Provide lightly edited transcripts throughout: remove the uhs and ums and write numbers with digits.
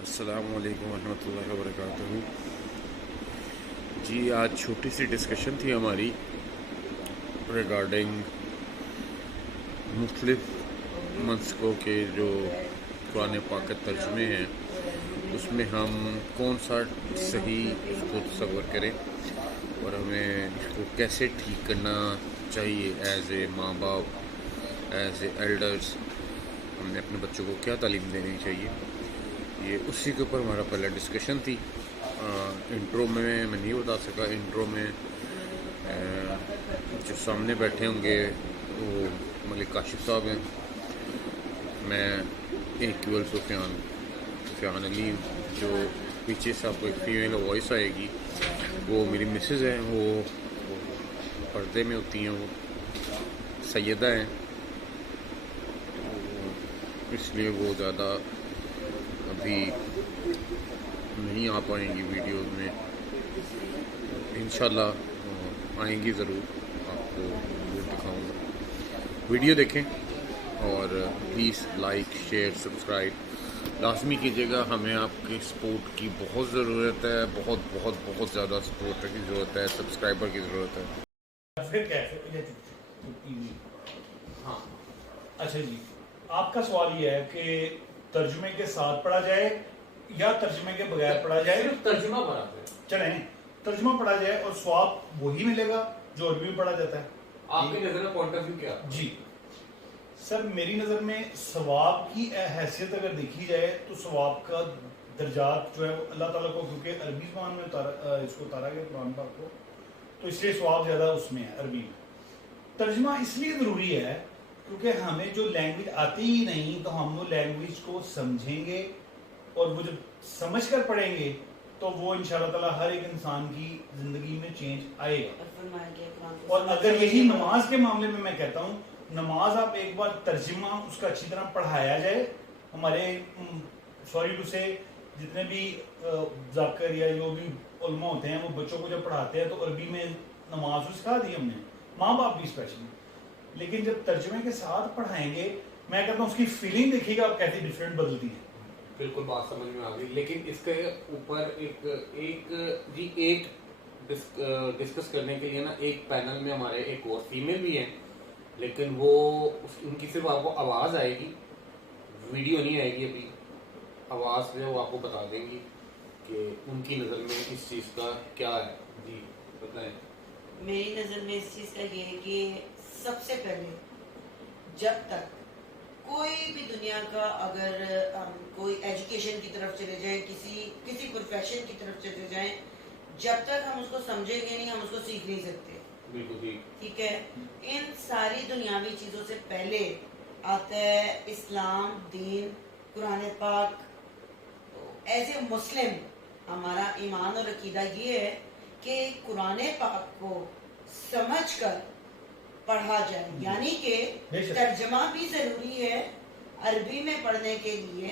السلام علیکم ورحمۃ اللہ وبرکاتہ. جی آج چھوٹی سی ڈسکشن تھی ہماری ریگارڈنگ مختلف منسکوں کے جو قرآن پاک کے ترجمے ہیں، اس میں ہم کون سا صحیح اس کو تصور کریں اور ہمیں اس کو کیسے ٹھیک کرنا چاہیے ایز اے ماں باپ، ایز اے ایلڈرز. ہم نے اپنے بچوں کو کیا تعلیم دینی چاہیے، یہ اسی کے اوپر ہمارا پہلا ڈسکشن تھی. انٹرو میں نہیں بتا سکا. انٹرو میں جو سامنے بیٹھے ہوں گے وہ ملک کاشف صاحب ہیں، میں ایکول سفیان علی. جو پیچھے سے آپ کو ایک فیمیل وائس آئے گی وہ میری مسز ہیں، وہ پردے میں ہوتی ہیں، وہ سیدہ ہیں، اس لیے وہ زیادہ ابھی نہیں آ پائیں گی ویڈیوز میں. انشاءاللہ آئیں گی ضرور، آپ کو ضرور دکھاؤں گا. ویڈیو دیکھیں اور پلیز لائک شیئر سبسکرائب لازمی کیجیے گا. ہمیں آپ کی سپورٹ کی بہت ضرورت ہے، بہت بہت بہت زیادہ سپورٹ کی ضرورت ہے، سبسکرائبر کی ضرورت ہے. ہاں اچھا جی، آپ کا سوال یہ ہے کہ ترجمے کے ساتھ پڑھا جائے یا ترجمے کے بغیر پڑھا جائے؟ صرف ترجمہ پڑھا جائے. چلیں ترجمہ پڑھا جائے اور ثواب وہی ملے گا جو عربی میں پڑھا جاتا ہے. آپ کی نظر میں پوائنٹ آف ویو کیا؟ جی سر، میری نظر میں ثواب کی حیثیت اگر دیکھی جائے تو ثواب کا درجات جو ہے اللہ تعالیٰ کو، کیونکہ عربی زبان میں اس کو اتارا گیا قرآن پاک کو، تو اس لیے ثواب زیادہ اس میں ہے عربی میں. ترجمہ اس لیے ضروری ہے کیونکہ ہمیں جو لینگویج آتی ہی نہیں تو ہم وہ لینگویج کو سمجھیں گے، اور وہ جب سمجھ کر پڑھیں گے تو وہ انشاءاللہ تعالیٰ ہر ایک انسان کی زندگی میں چینج آئے گا. اور اگر یہی نماز کے معاملے میں کہتا ہوں، نماز آپ ایک بار ترجمہ اس کا اچھی طرح پڑھایا جائے. ہمارے سوری ٹو سے جتنے بھی ذاکر یا جو بھی علماء ہوتے ہیں وہ بچوں کو جب پڑھاتے ہیں تو عربی میں نماز کو سکھا دی ہم نے، ماں باپ بھی اسپیشلی. لیکن جب ترجمے کے ساتھ پڑھائیں گے، میں کہتا ہوں اس کی فیلنگ دیکھیے گا آپ کیسی ڈفرینٹ بدلتی ہے. بالکل بات سمجھ میں آ گئی. لیکن اس کے اوپر ایک ڈسکس کرنے کے لیے نا، ایک پینل میں ہمارے ایک اور فیمیل بھی ہیں، لیکن وہ ان کی صرف آپ کو آواز آئے گی، ویڈیو نہیں آئے گی. ابھی آواز سے وہ آپ کو بتا دیں گی کہ ان کی نظر میں اس چیز کا کیا ہے. جی بتائیں. میری نظر میں اس چیز کا یہ ہے کہ سب سے پہلے جب تک کوئی بھی دنیا کا اگر ہم کوئی ایجوکیشن کی طرف چلے جائیں، کسی پروفیشن کی طرف چلے جائیں، جب تک ہم اس کو سمجھیں گے نہیں ہم اس کو سیکھ نہیں سکتے. بالکل ٹھیک ہے. ان ساری دنیاوی چیزوں سے پہلے آتا ہے اسلام، دین، قرآن پاک. ایز اے مسلم ہمارا ایمان اور عقیدہ یہ ہے کہ قرآن پاک کو سمجھ کر پڑھا جائے، یعنی کہ ترجمہ بھی ضروری ہے عربی میں پڑھنے کے لیے.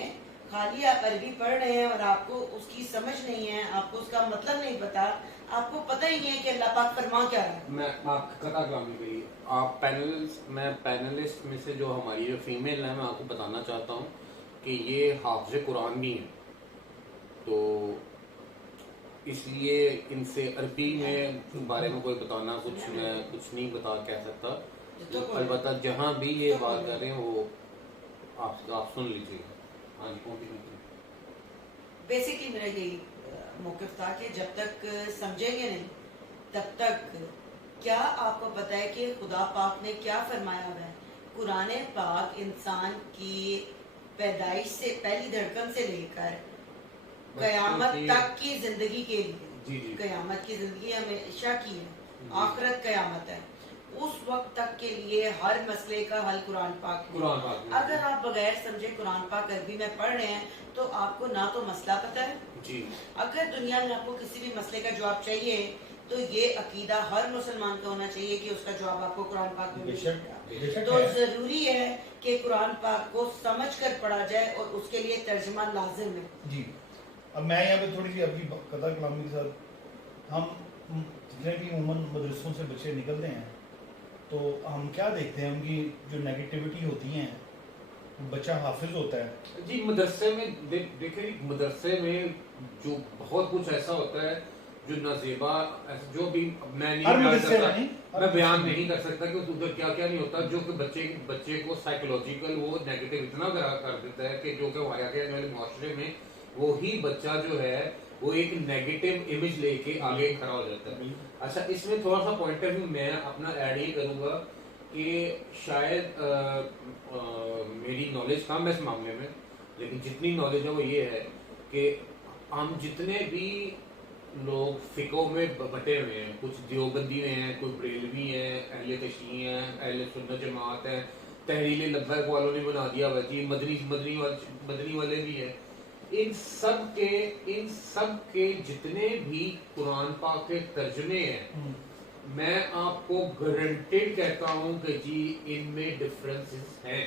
خالی آپ عربی پڑھ رہے ہیں اور آپ کو اس کی سمجھ نہیں ہے، آپ کو اس کا مطلب نہیں پتا، آپ کو پتہ ہی نہیں ہے کہ اللہ پاک فرما کیا ہے. میں آپ کا قطع کلامی گئی. آپ پینلسٹ میں سے جو ہماری جو فیمیل ہیں، میں آپ کو بتانا چاہتا ہوں کہ یہ حافظ قرآن بھی ہیں، تو اس لیے ان سے عربی میں بارے میں کوئی بتانا میں کچھ نہیں بتا کہہ سکتا. البتہ جہاں بھی یہ بات کر رہے ہیں وہ آپ سن لیجیے. ہاں جی، کنٹینیو کریں. بیسکلی میرا یہی موقف تھا کہ جب تک سمجھیں گے نہیں تب تک کیا آپ کو پتا ہے کہ خدا پاک نے کیا فرمایا ہوا ہے. قرآن پاک انسان کی پیدائش سے، پہلی دھڑکن سے لے کر قیامت تک کی زندگی کے لیے، قیامت کی زندگی ہمیشہ کی ہے، آخرت قیامت ہے، اس وقت تک کے لیے ہر مسئلے کا حل قرآن پاک میں. اگر آپ بغیر سمجھے قرآن پاک عربی میں پڑھ رہے ہیں تو آپ کو نہ تو مسئلہ پتہ ہے. اگر دنیا میں آپ کو کسی بھی مسئلے کا جواب چاہیے تو یہ عقیدہ ہر مسلمان کا ہونا چاہیے کہ اس کا جواب آپ کو قرآن پاک میں مل جائے گا. تو ضروری ہے کہ قرآن پاک کو سمجھ کر پڑھا جائے اور اس کے لیے ترجمہ لازم ہے. جی اب میں یہاں پہ تھوڑی سی اپنی قطع کلامی کے ساتھ، ہم جتنے بھی عموماً مدرسوں سے بچے نکلتے ہیں تو ہم کیا دیکھتے ہیں، ان کی جو نیگیٹیوٹی ہوتی ہیں بچہ حافظ ہوتا ہے جی مدرسے میں دیکھیں مدرسے میں جو بہت کچھ ایسا ہوتا ہے جو نازیبا جو بھی میں نہیں ہر بیان مدرسے کرتا، میں نہیں، میں بیان نہیں کر سکتا کہ ادھر کیا کیا نہیں ہوتا جو کہ بچے کو سائیکولوجیکل وہ نیگیٹو اتنا کر دیتا ہے کہ جو کہ واقعہ والے معاشرے میں وہی بچہ جو ہے وہ ایک نیگیٹو امیج لے کے آگے کھڑا ہو جاتا ہے. اچھا اس میں تھوڑا سا پوائنٹ آف ویو میں اپنا ایڈ یہ کروں گا کہ شاید میری نالج کم ہے اس معاملے میں، لیکن جتنی نالج ہے وہ یہ ہے کہ ہم جتنے بھی لوگ فقہ میں بٹے ہوئے ہیں، کچھ دیوبندی میں ہیں، کوئی بریلوی ہیں، اہل تشیع ہیں، اہل سنت جماعت ہیں، تحریل لبیک والوں نے بنا دیا ہوا جی، مدنی والے بھی ہیں، ان سب کے جتنے بھی قرآن پاک کے ترجمے ہیں میں آپ کو گارنٹیڈ کہتا ہوں کہ جی ان میں ڈفرینسز ہیں،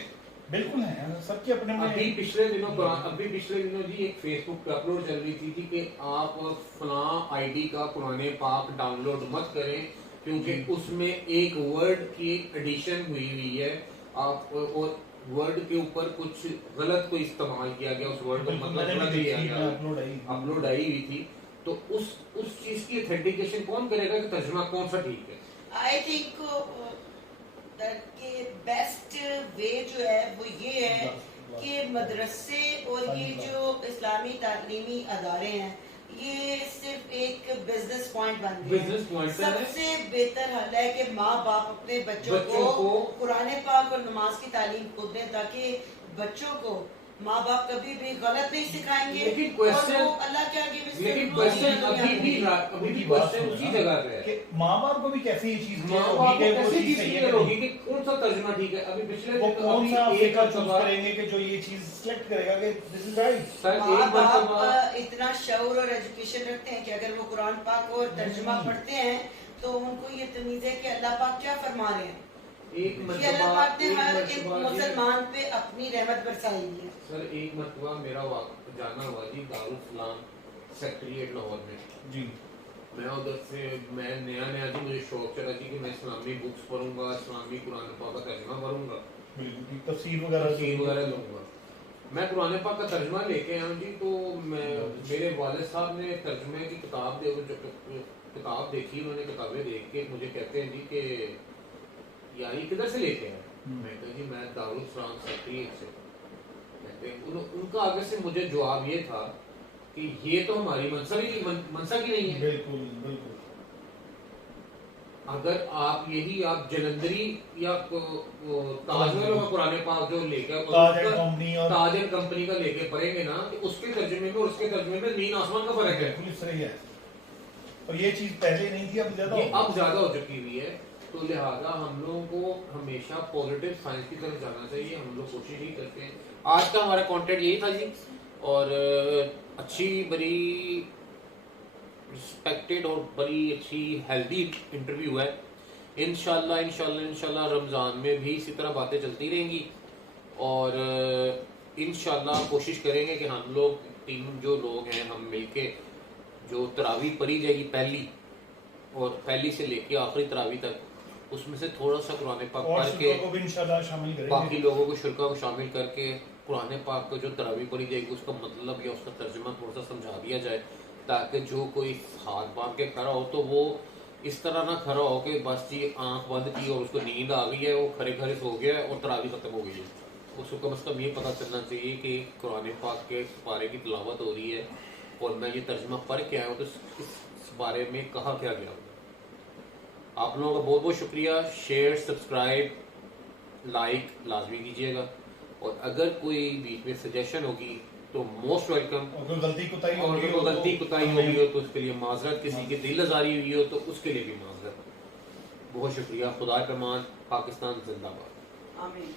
بالکل ہیں سب کے اپنے ابھی پچھلے دنوں جی ایک فیس بک پہ اپلوڈ چل رہی تھی کہ آپ فلاں آئی ڈی کا قرآن پاک ڈاؤن لوڈ مت کریں کیونکہ اس میں ایک ورڈ کی ایڈیشن ہوئی ہے، آپ اور ورڈ کے اوپر کچھ غلط کوئی استعمال کیا گیا، اس ورڈ کو مطلب غلط دیا گیا، اپلوڈ آئی ہوئی تھی. تو اس چیز کی اتھینٹیکیشن کون کرے گا کہ ترجمہ کون سا ٹھیک ہے؟ آئی تھنک کہ بیسٹ وے جو ہے وہ یہ ہے کہ مدرسے اور یہ جو اسلامی تعلیمی ادارے ہیں یہ صرف ایک بزنس پوائنٹ بن گئے. سب سے بہتر حل ہے کہ ماں باپ اپنے بچوں کو قرآن پاک اور نماز کی تعلیم خود دیں تاکہ بچوں کو ماں باپ کبھی بھی غلط نہیں سکھائیں گے اور وہ اللہ کے آگے لیکن کوشچن ابھی بھی کوشچن اسی جگہ پہ ہے کہ ماں باپ کو بھی کیسے یہ چیز ماں باپ کو کیسے چیز کلیئر ہوگی کہ کون سا ترجمہ ٹھیک ہے. ابھی پچھلے وہ کون سا فقہ چوز کریں گے کہ جو یہ چیز سلیکٹ کرے گا کہ دس از رائٹ. ماں باپ اتنا شعور اور ایجوکیشن رکھتے ہیں کہ اگر وہ قرآن پاک اور ترجمہ پڑھتے ہیں تو ان کو یہ تمیز ہے کہ اللہ پاک کیا فرما رہے ہیں. اللہ پاک نے ہر ایک مسلمان پہ اپنی رحمت برسائی ہے. سر ایک مرتبہ میرا جانا ہوا جی دارالسلام سیکٹریٹ لاہور میں جی. میں ادھر سے میں نیا جی مجھے شوق چلا جی کہ میں اسلامی بکس پڑھوں گا، اسلامی قرآن پاک کا ترجمہ پڑھوں گا، تفسیر وغیرہ لوں گا. میں قرآن پاک کا ترجمہ لے کے آیا جی تو میرے والد صاحب نے ترجمے کی کتاب دیکھی، انہوں نے کتابیں دیکھ کے مجھے کہتے ہیں جی کہ یار یہ کدھر سے لے کے آئے؟ میں کہا جی میں دارالسلام سیکٹریٹ سے. ان کا آگے سے مجھے جواب یہ تھا کہ یہ تو ہماری منصا کی نہیں ہے. بالکل بالکل. اگر آپ جلندری یا تاج محل کا قرآن پاک جو لے کے تاج اینڈ کمپنی کا لے کے پڑھیں گے نا کہ اس کے ترجمے میں اور اس کے ترجمے میں زمین آسمان کا فرق ہے. بالکل صحیح ہے. اور یہ چیز پہلے نہیں تھی، اب زیادہ ہو چکی ہوئی ہے. تو لہٰذا ہم لوگوں کو ہمیشہ پازیٹیو سائنس کی طرف جانا چاہیے. ہم لوگ کوشش ہی کرتے ہیں. آج کا ہمارا کانٹینٹ یہی تھا جی، اور اچھی بڑی رسپیکٹڈ اور بڑی اچھی ہیلدی انٹرویو ہے. انشاءاللہ رمضان میں بھی اسی طرح باتیں چلتی رہیں گی اور انشاءاللہ کوشش کریں گے کہ ہم لوگ تین جو لوگ ہیں ہم مل کے جو تراویح پڑھی جائے گی پہلی سے لے کے آخری تراویح تک اس میں سے تھوڑا سا قرآن پاک پڑھ کے باقی لوگوں کو شرکا کو شامل کر کے قرآن پاک کو جو تراویح پڑھی جائے گی اس کا مطلب یا اس کا ترجمہ تھوڑا سا سمجھا دیا جائے تاکہ جو کوئی ہاتھ باندھ کے کھڑا ہو تو وہ اس طرح نہ کھڑا ہو کہ بس جی آنکھ بند کی اور اس کو نیند آ گئی ہے، وہ کھڑے سو گیا ہے اور تراویح ختم ہو گئی ہے. اس کو کم از کم یہ پتہ چلنا چاہیے کہ قرآن پاک کے پارے کی تلاوت ہو رہی ہے اور میں یہ ترجمہ پڑھ کے آیا ہوں تو اس بارے میں کہا کیا گیا. آپ لوگوں کا بہت بہت شکریہ. شیئر، سبسکرائب، لائک لازمی کیجیے گا اور اگر کوئی بیچ میں سجیشن ہوگی تو موسٹ ویلکم. اور کوئی غلطی کوتاہی ہوگی ہو تو اس کے لیے معذرت، کسی کی دل آزاری ہوئی ہو تو اس کے لیے بھی معذرت. بہت شکریہ. خدا کے امان. پاکستان زندہ باد. آمین.